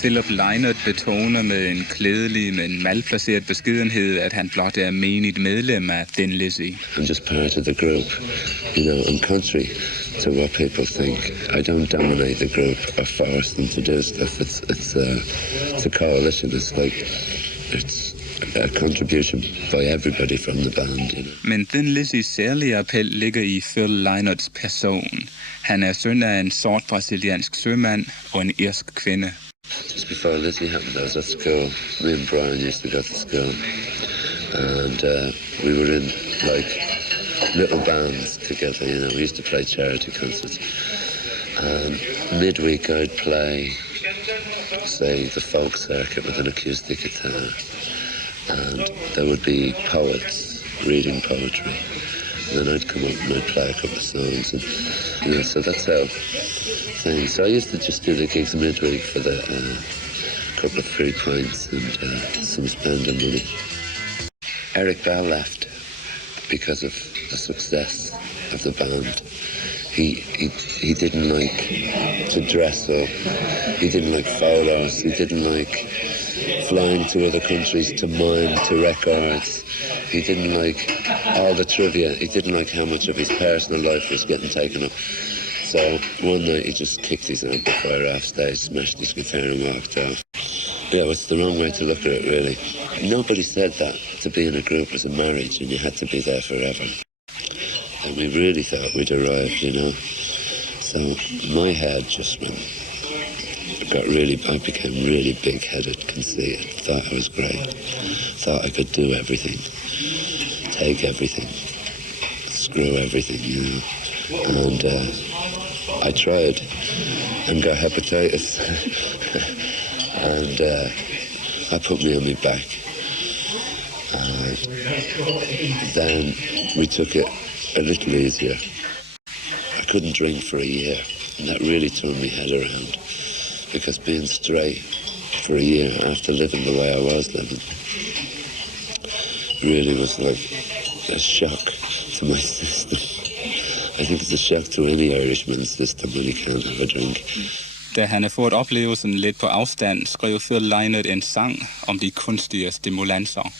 Philip Lynott betoner med en klædelig, men malplaceret beskedenhed, at han blot er menigt medlem af Thin Lizzy. I'm just part of the group, I'm contrary to what people think. I don't dominate the group or force them to do stuff. It's a coalition. It's a contribution by everybody from the band, Men Thin Lizzys særlige appel ligger i Phil Lynotts person. Han er søn af en sort brasiliansk sømand og en irsk kvinde. Just before Lizzy happened, I was at school. Me and Brian used to go to school. And we were in, little bands together, We used to play charity concerts. And midweek I'd play, say, the folk circuit with an acoustic guitar. And there would be poets reading poetry. And then I'd come up and I'd play a couple of songs. And, so that's how things. So I used to just do the gigs midweek for the couple of free pints and some spending money. Eric Bell left because of the success of the band. He didn't like to dress up. He didn't like photos. He didn't like flying to other countries to mime to records. He didn't like all the trivia. He didn't like how much of his personal life was getting taken up. So one night he just kicked his amplifier off stage, smashed his guitar and walked off. Yeah, it's the wrong way to look at it, really. Nobody said that to be in a group was a marriage and you had to be there forever. And we really thought we'd arrived, So my head just I became really big-headed, conceited, thought I was great, thought I could do everything, take everything, screw everything, And I tried and got hepatitis. And I put me on my back. And then we took it a little easier. I couldn't drink for a year, and that really turned my head around. Because being straight for a year after living the way I was living really was like a shock to my system. I think it's a shock to any Irishman's system when he can't have a drink. Da han har fået oplevelsen lidt på afstand, skrev Phil Lynott en sang om de kunstige stimulanser.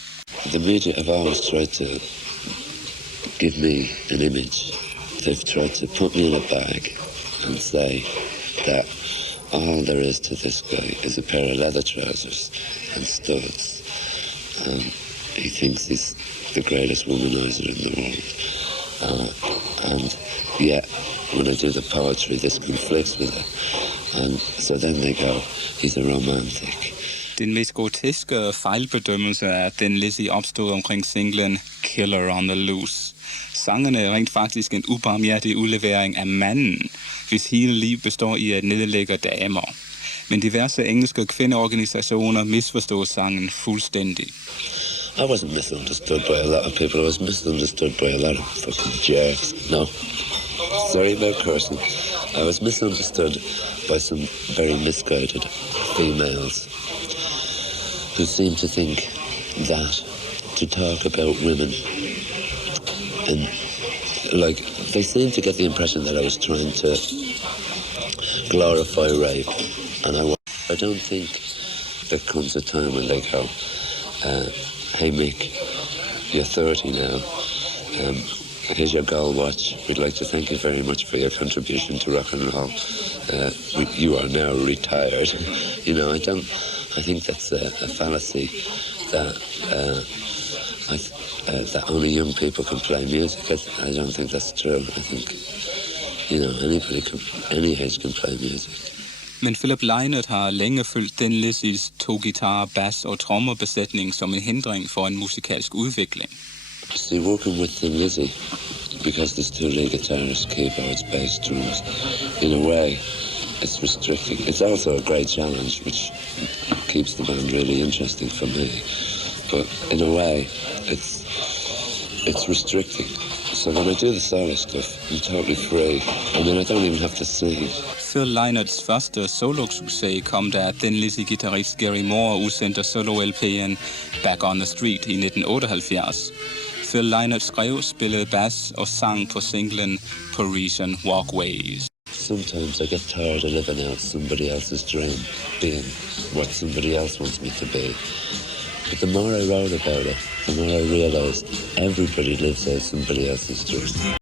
The media have always tried to give me an image. They've tried to put me in a bag and say that all there is to this guy is a pair of leather trousers and studs. He thinks he's the greatest womanizer in the world. And yet, when I do the poetry, this conflicts with it. And so then they go, he's a romantic. Den mest groteske fejlbedømmelse af Thin Lizzy opstod omkring singlen Killer on the Loose. Sangene er rent faktisk en ubarmhjertig udlevering af manden, hvis hele liv består i at nedlægge damer. Men diverse engelske kvindeorganisationer misforstod sangen fuldstændig. I wasn't misunderstood by a lot of people. I was misunderstood by a lot of fucking jerks. No. Sorry about cursing. I was misunderstood by some very misguided females who seem to think that to talk about women and they seem to get the impression that I was trying to glorify rape, and I don't think there comes a time when they go, hey Mick, you're 30 now, here's your gold watch, we'd like to thank you very much for your contribution to rock and roll, you are now retired. I think that's a fallacy that that only young people can play music. I don't think that's true. I think, any age can play music. Men Philip Lynott har længe følt Thin Lizzys 2 guitar, bass og trommerbesætning som en hindring for en musikalsk udvikling. See, working with Thin Lizzy, because there's 2 lead guitarists, keyboards, bass, drums, in a way, it's restricting. It's also a great challenge, which keeps the band really interesting for me. But in a way, it's restricting. So when I do the solo stuff, I'm totally free. I don't even have to sing. Phil Lynotts første solo-succes kom, da Thin Lizzy-guitarist Gary Moore udsendte solo-LP'en Back on the Street i 1978. Phil Lynott skrev, spillede bass og sang på singlen Parisian Walkways. sometimes I get tired of living out somebody else's dream, being what somebody else wants me to be. But the more I wrote about it, the more I realised everybody lives out somebody else's dream.